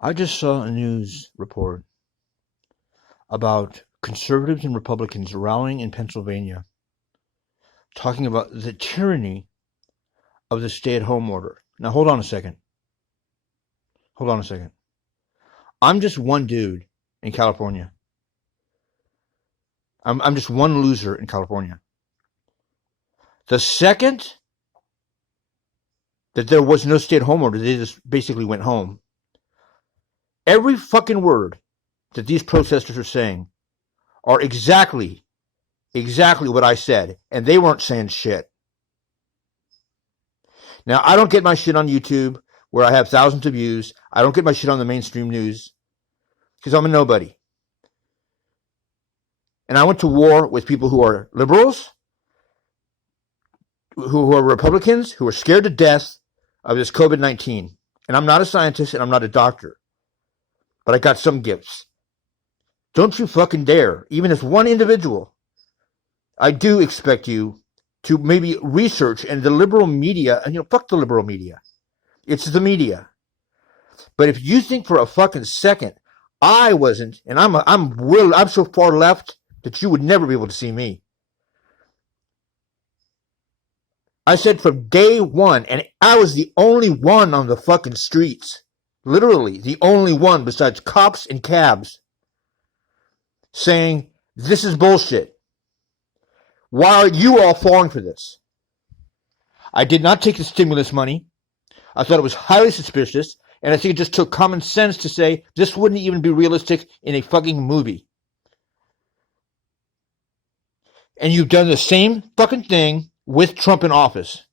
I just saw a news report about conservatives and Republicans rallying in Pennsylvania, talking about the tyranny of the stay-at-home order. Now, hold on a second. I'm just one dude in California. I'm just one loser in California. The second that there was no stay-at-home order, they just basically went home. Every fucking word that these protesters are saying are exactly what I said, and they weren't saying shit. Now, I don't get my shit on YouTube where I have thousands of views. I don't get my shit on the mainstream news because I'm a nobody. And I went to war with people who are liberals, who are Republicans, who are scared to death of this COVID-19. And I'm not a scientist and I'm not a doctor, but I got some gifts. Don't you fucking dare, even as one individual. I do expect you to maybe research, and the liberal media, and fuck the liberal media. It's the media. But if you think for a fucking second I wasn't, and I'm so far left that you would never be able to see me. I said from day one, and I was the only one on the fucking streets. Literally, the only one besides cops and cabs saying, this is bullshit. Why are you all falling for this? I did not take the stimulus money. I thought it was highly suspicious, and I think it just took common sense to say this wouldn't even be realistic in a fucking movie. And you've done the same fucking thing with Trump in office.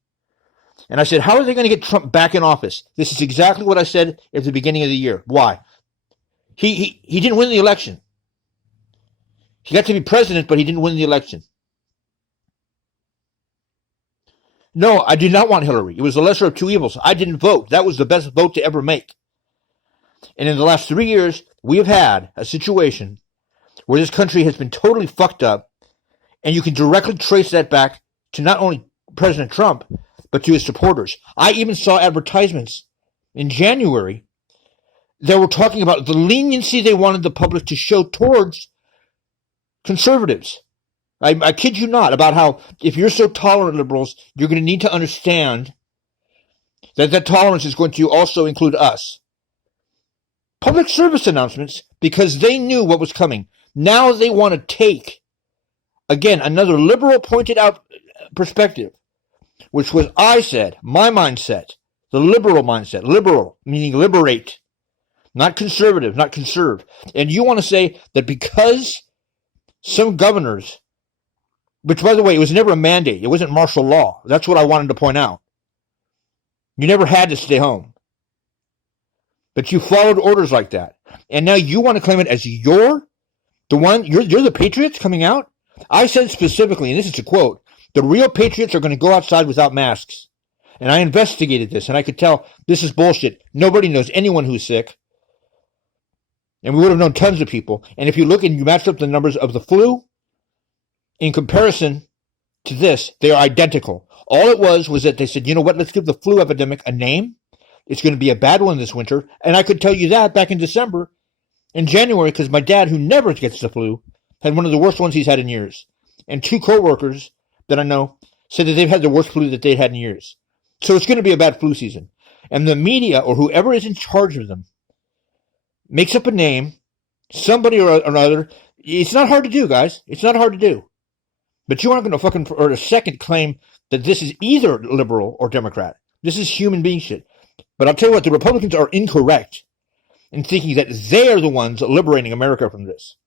And I said, how are they going to get Trump back in office? This is exactly what I said at the beginning of the year. Why? He didn't win the election. He got to be president, but he didn't win the election. No, I did not want Hillary. It was the lesser of two evils. I didn't vote. That was the best vote to ever make. And in the last 3 years, we have had a situation where this country has been totally fucked up, and you can directly trace that back to not only President Trump, but to his supporters. I even saw advertisements in January that were talking about the leniency they wanted the public to show towards conservatives. I kid you not, about how if you're so tolerant, liberals, you're going to need to understand that that tolerance is going to also include us. Public service announcements, because they knew what was coming. Now they want to take, again, another liberal pointed out perspective, which was, I said, my mindset, the liberal mindset. Liberal, meaning liberate, not conservative, not conserve. And you want to say that because some governors, which, by the way, it was never a mandate. It wasn't martial law. That's what I wanted to point out. You never had to stay home. But you followed orders like that. And now you want to claim it as you're the patriots coming out? I said specifically, and this is a quote, the real patriots are going to go outside without masks. And I investigated this, and I could tell this is bullshit. Nobody knows anyone who's sick. And we would have known tons of people. And if you look and you match up the numbers of the flu, in comparison to this, they are identical. All it was that they said, you know what, let's give the flu epidemic a name. It's going to be a bad one this winter. And I could tell you that back in December and January, because my dad, who never gets the flu, had one of the worst ones he's had in years. And two coworkers that I know said that they've had the worst flu that they'd had in years. So it's going to be a bad flu season. And the media, or whoever is in charge of them, makes up a name, somebody or another. It's not hard to do, guys. It's not hard to do. But you aren't going to fucking, for a second, claim that this is either liberal or Democrat. This is human being shit. But I'll tell you what, the Republicans are incorrect in thinking that they are the ones liberating America from this.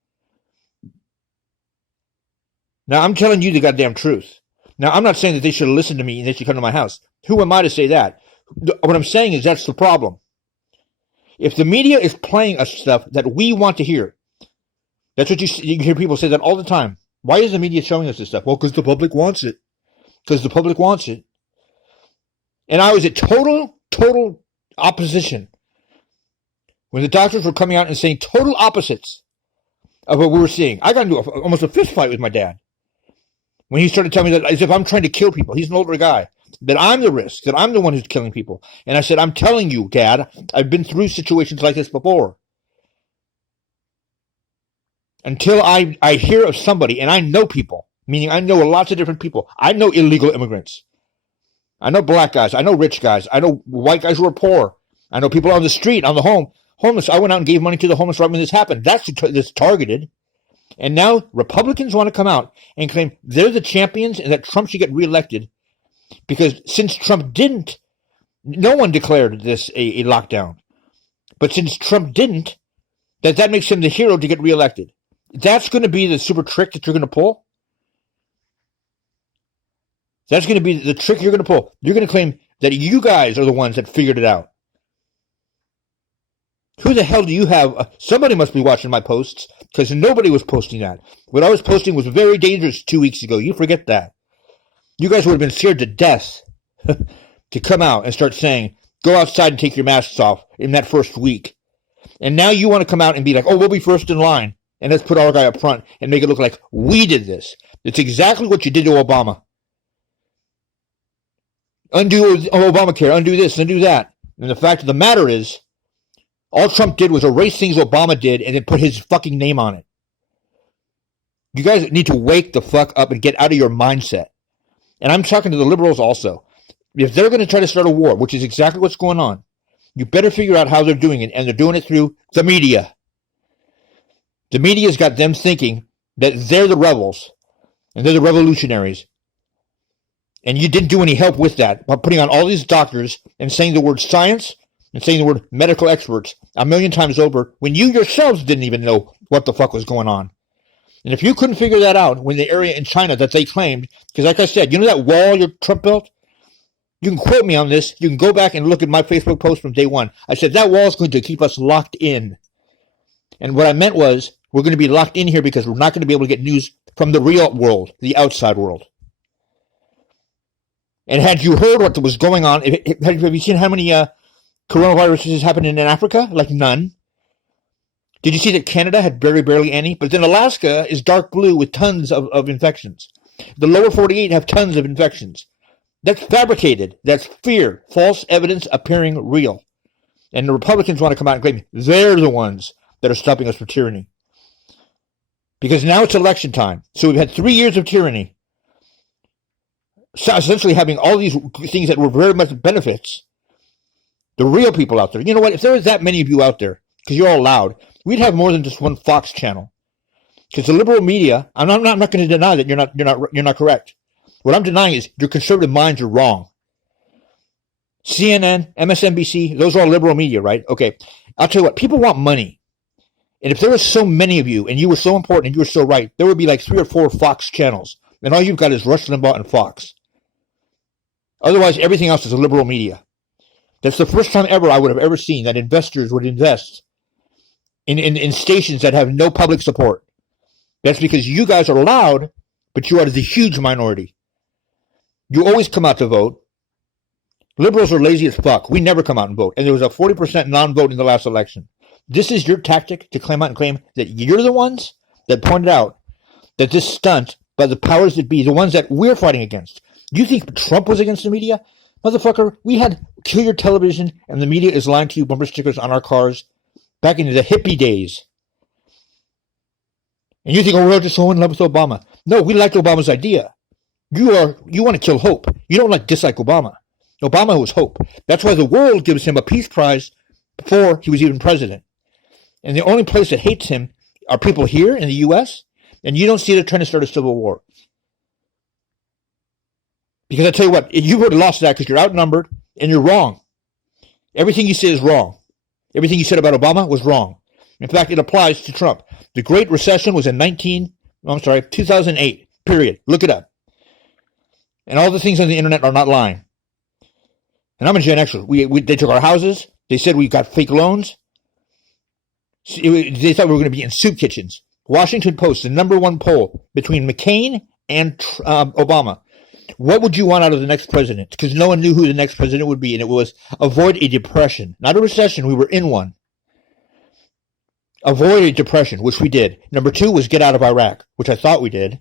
Now, I'm telling you the goddamn truth. Now, I'm not saying that they should listen to me and they should come to my house. Who am I to say that? What I'm saying is that's the problem. If the media is playing us stuff that we want to hear, that's what you hear people say that all the time. Why is the media showing us this stuff? Well, because the public wants it. Because the public wants it. And I was at total opposition when the doctors were coming out and saying total opposites of what we were seeing. I got into almost a fist fight with my dad when he started telling me that as if I'm trying to kill people. He's an older guy. that I'm the risk, that I'm the one who's killing people. And I said, I'm telling you, Dad, I've been through situations like this before. Until I hear of somebody, and I know people, meaning I know lots of different people. I know illegal immigrants. I know black guys. I know rich guys. I know white guys who are poor. I know people on the street, on the homeless. I went out and gave money to the homeless right when this happened. That's targeted. And now Republicans want to come out and claim they're the champions and that Trump should get reelected because since Trump didn't, no one declared this a lockdown. But since Trump didn't, that makes him the hero to get reelected. That's going to be the super trick that you're going to pull. That's going to be the trick you're going to pull. You're going to claim that you guys are the ones that figured it out. Who the hell do you have? Somebody must be watching my posts because nobody was posting that. What I was posting was very dangerous 2 weeks ago. You forget that. You guys would have been scared to death to come out and start saying, go outside and take your masks off in that first week. And now you want to come out and be like, oh, we'll be first in line. And let's put our guy up front and make it look like we did this. It's exactly what you did to Obama. Undo Obamacare, undo this, undo that. And the fact of the matter is, all Trump did was erase things Obama did and then put his fucking name on it. You guys need to wake the fuck up and get out of your mindset. And I'm talking to the liberals also. If they're going to try to start a war, which is exactly what's going on, you better figure out how they're doing it. And they're doing it through the media. The media's got them thinking that they're the rebels and they're the revolutionaries. And you didn't do any help with that by putting on all these doctors and saying the word science and saying the word medical experts a million times over when you yourselves didn't even know what the fuck was going on. And if you couldn't figure that out when the area in China that they claimed, because like I said, you know that wall your Trump built? You can quote me on this. You can go back and look at my Facebook post from day one. I said that wall is going to keep us locked in. And what I meant was we're going to be locked in here because we're not going to be able to get news from the real world, the outside world. And had you heard what was going on, have you seen how many coronaviruses happened in Africa? Like none. Did you see that Canada had barely any? But then Alaska is dark blue with tons of infections. The lower 48 have tons of infections. That's fabricated. That's fear. False evidence appearing real. And the Republicans want to come out and claim they're the ones that are stopping us from tyranny. Because now it's election time. So we've had 3 years of tyranny. So essentially having all these things that were very much benefits. The real people out there. You know what? If there was that many of you out there, because you're all loud, we'd have more than just one Fox channel. Because the liberal media, I'm not going to deny that you're not correct. What I'm denying is your conservative minds are wrong. CNN, MSNBC, those are all liberal media, right? Okay. I'll tell you what, people want money. And if there were so many of you and you were so important and you were so right, there would be like 3 or 4 Fox channels. And all you've got is Rush Limbaugh and Fox. Otherwise, everything else is a liberal media. That's the first time ever I would have ever seen that investors would invest in stations that have no public support. That's because you guys are loud, but you are the huge minority. You always come out to vote. Liberals are lazy as fuck. We never come out and vote. And there was a 40% non-vote in the last election. This is your tactic to claim out and claim that you're the ones that pointed out that this stunt by the powers that be, the ones that we're fighting against. Do you think Trump was against the media? Motherfucker, we had kill your television and the media is lying to you bumper stickers on our cars back in the hippie days. And you think, oh, we're just so in love with Obama. No, we liked Obama's idea. You want to kill hope. You don't dislike Obama. Obama was hope. That's why the world gives him a peace prize before he was even president. And the only place that hates him are people here in the U.S., and you don't see they're trying to start a civil war. Because I tell you what, you would have lost that because you're outnumbered and you're wrong. Everything you say is wrong. Everything you said about Obama was wrong. In fact, it applies to Trump. The Great Recession was in 2008, period. Look it up. And all the things on the internet are not lying. And I'm a Gen Xer. They took our houses. They said we got fake loans. They thought we were going to be in soup kitchens. Washington Post, the #1 poll between McCain and Obama. What would you want out of the next president? Because no one knew who the next president would be, and it was avoid a depression. Not a recession. We were in one. Avoid a depression, which we did. Number 2 was get out of Iraq, which I thought we did.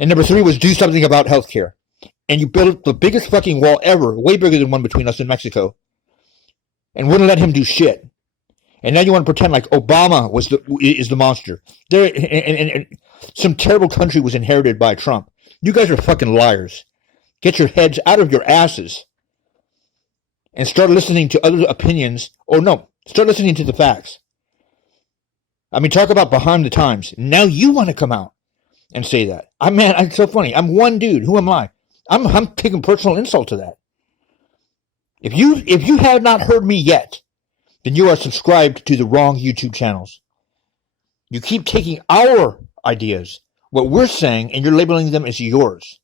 And number 3 was do something about healthcare. And you built the biggest fucking wall ever, way bigger than one between us and Mexico, and wouldn't let him do shit. And now you want to pretend like Obama is the monster. And some terrible country was inherited by Trump. You guys are fucking liars. Get your heads out of your asses and start listening to other opinions. Or no, start listening to the facts. I mean, talk about behind the times. Now you want to come out and say that. Man, it's so funny. I'm one dude. Who am I? I'm taking personal insult to that. If you have not heard me yet, then you are subscribed to the wrong YouTube channels. You keep taking our ideas, what we're saying, and you're labeling them as yours.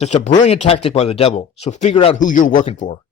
That's a brilliant tactic by the devil. So figure out who you're working for.